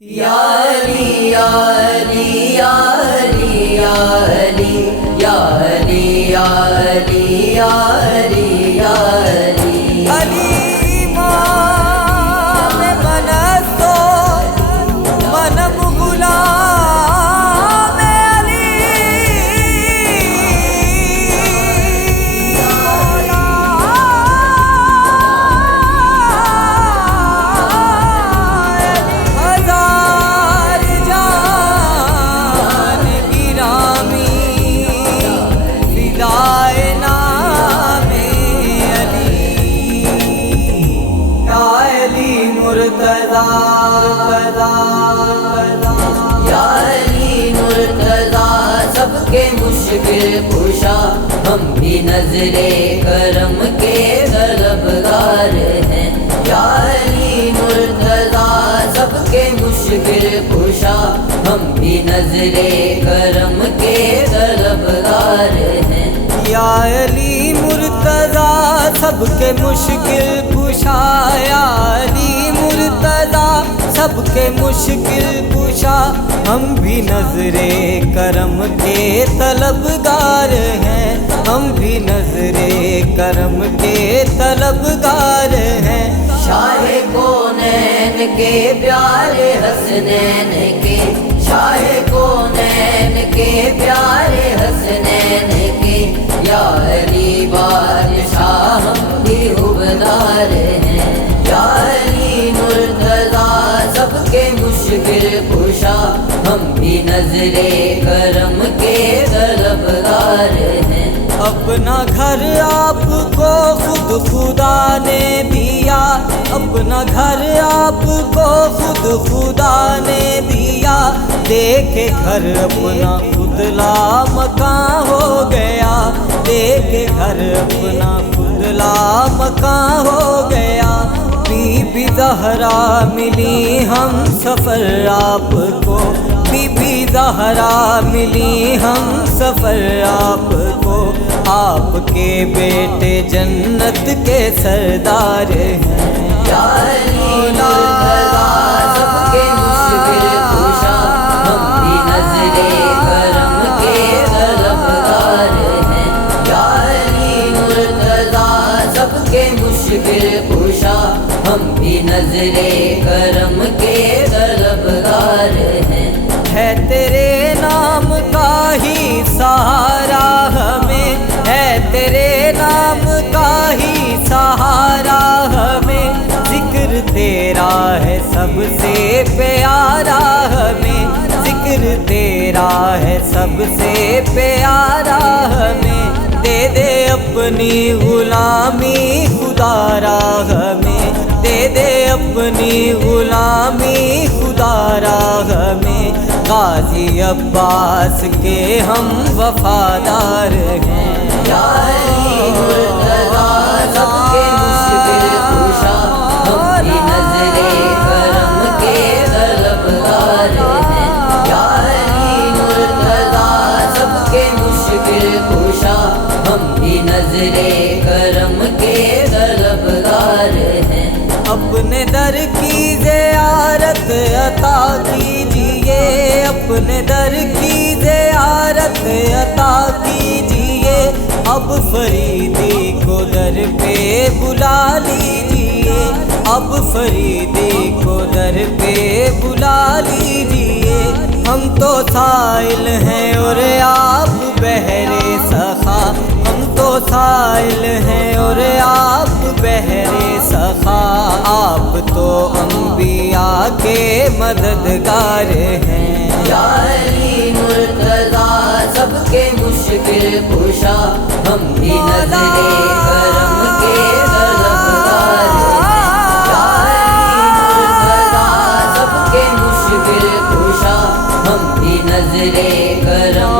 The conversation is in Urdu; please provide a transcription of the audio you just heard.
یا علی یا علی یا علی یا علی یا علی یا علی یا علی یا علی علی امام منستو منم غلام علی ہزار جان گرامی فدائے نام علی یا علی مرتضی یا علی مرتضی سب کے مشکل کشا، ہم بھی نظر کرم کے طلبگار ہیں۔ یا علی مرتضی سب کے مشکل کشا، ہم بھی نظر کرم کے طلبگار ہیں۔ یا علی مرتضی سب کے مشکل کشا، یا علی مرتضی سب کے مشکل کشا، ہم بھی نظر کرم کے طلبگار ہیں، ہم بھی نظر کرم کے طلبگار ہیں۔ شاہ کونین کے پیارے حسنین کے، شاہ کونین کے پیارے حسنین کے، یا علی بادشاہ ہم بھی حبدار ہیں۔ یا علی مرتضی سب کے مشکل کشا، ہم بھی نظر کرم کے طلبگار ہیں۔ اپنا گھر آپ کو خود خدا نے دیا، اپنا گھر آپ کو خود خدا نے دیا، دیکھے گھر اپنا خود لا مکاں ہو گیا، دیکھے گھر اپنا خود لا مکاں ہو گیا۔ بی بی زہرا ملی ہم سفر آپ کو، بی بی زہرا ملی ہم سفر آپ کو، آپ کے بیٹے جنت کے سردار ہیں۔ یا علی مرتضی سب کے مشکل کشا، ہم بھی نظر کرم کے طلبگار ہیں۔ یا علی مرتضی سب کے مشکل کشا، ہم بھی نظر کرم کے طلبگار ہیں۔ ہے تیرے نام کا ہی سہارا ہمیں، ہے تیرے نام کا ہی سہارا ہمیں، ذکر تیرا ہے سب سے پیارا ہمیں، ذکر تیرا ہے سب سے پیارا ہمیں، دے دے اپنی غلامی خدا را ہمیں، دے دے اپنی غلامی خدا را ہمیں، غازی عباس کے ہم وفادار ہیں۔ یا علی مرتضی سب کے مشکل کشا، ہم بھی نظر کرم کے طلبگار ہیں۔ یا علی مرتضی سب کے مشکل کشا، ہم بھی نظر کرم کے طلبگار ہیں۔ اپنے در کی زیارت عطا کیجئے، اپنے در کی زیارت عطا کیجئے، اب فریدی کو در پہ بلا لیجئے، اب فریدی کو در پہ بلا لیجئے، ہم تو سائل ہیں اور آپ بحر سخا، ہم تو سائل ہیں اور آپ بحر سخا، آپ تو انبیاء کے مددگار ہیں۔ یا علی مرتضی سب کے مشکل کشا، ہم بھی نظر کرم کے طلبگار ہیں۔ یا علی مرتضی سب کے مشکل کشا، ہم بھی نظر کرم